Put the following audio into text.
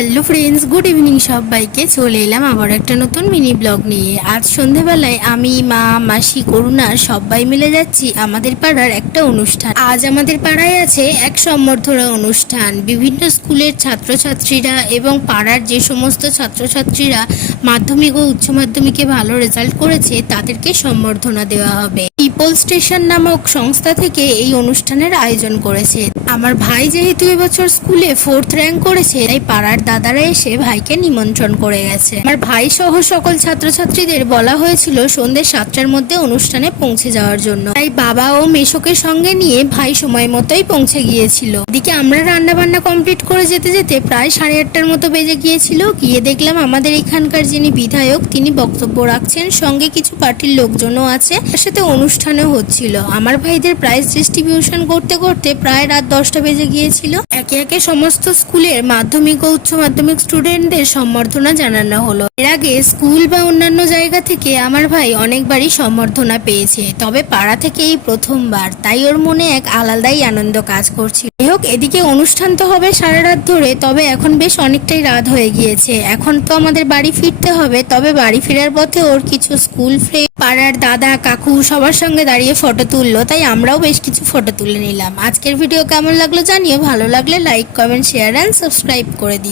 Hello friends, good evening সবাইকে। চলে এলাম আবার একটা নতুন মিনি ব্লগ নিয়ে। আজ সন্ধেবেলায় আমি, মা, মাসি, করুণা সবাই মিলে যাচ্ছি আমাদের পাড়ার একটা অনুষ্ঠান। আজ আমাদের পাড়ায় আছে এক সম্বর্ধনা অনুষ্ঠান। বিভিন্ন স্কুলের ছাত্রছাত্রীরা এবং পাড়ার যে সমস্ত ছাত্রছাত্রীরা মাধ্যমিক ও উচ্চ মাধ্যমিকে ভালো রেজাল্ট করেছে তাদেরকে সম্বর্ধনা দেওয়া হবে। পিপল স্টেশন নামক সংস্থা থেকে এই অনুষ্ঠানের আয়োজন করেছে। আমার ভাই যেহেতু এবছর স্কুলে 4th র্যাঙ্ক করেছে, তাই পাড়ার দাদারা এসে ভাইকে নিমন্ত্রণ করে গেছে। আমার ভাই সহ সকল ছাত্রছাত্রীদের বলা হয়েছিল সন্ধ্যে 7টার মধ্যে অনুষ্ঠানে পৌঁছে যাওয়ার জন্য। তাই বাবা ও মেশোকে সঙ্গে নিয়ে ভাই সময় মতোই পৌঁছে গিয়েছিল। এদিকে আমরা রান্না বান্না কমপ্লিট করে যেতে যেতে প্রায় 8:30টার মতো বেজে গিয়েছিল। গিয়ে দেখলাম আমাদের এখানকার যিনি বিধায়ক তিনি বক্তব্য রাখছেন, সঙ্গে কিছু পার্টির লোকজনও আছে, তার সাথে অনুষ্ঠানও হচ্ছিল। আমার ভাইদের প্রাইজ ডিস্ট্রিবিউশন করতে করতে প্রায় রাত 10টা বেজে গিয়েছিল। একে একে সমস্ত স্কুলের মাধ্যমিক ও উচ্চ মাধ্যমিক স্টুডেন্টদের সম্বর্ধনা জানানো হলো। এর আগে স্কুল বা অন্যান্য জায়গা থেকে আমার ভাই অনেকবারই সম্বর্ধনা পেয়েছে, তবে পাড়া থেকে এই প্রথমবার, তাই ওর মনে এক আলাদাই আনন্দ কাজ করছিল। যাই হোক, এদিকে অনুষ্ঠান তো হবে সারা রাত ধরে, তবে এখন বেশ অনেকটাই রাত হয়ে গিয়েছে। এখন তো আমাদের বাড়ি ফিরতে হবে, তবে বাড়ি ফেরার পথে ওর কিছু স্কুল ফ্রেন্ড, পাড়ার দাদা কাকু সবার সঙ্গে দাঁড়িয়ে ফটো তুললো, তাই আমরাও বেশ কিছু ফটো তুলে নিলাম। আজকের ভিডিও কেমন লাগলো জানিও, ভালো লাগলে like, comment, share and subscribe করে দিও।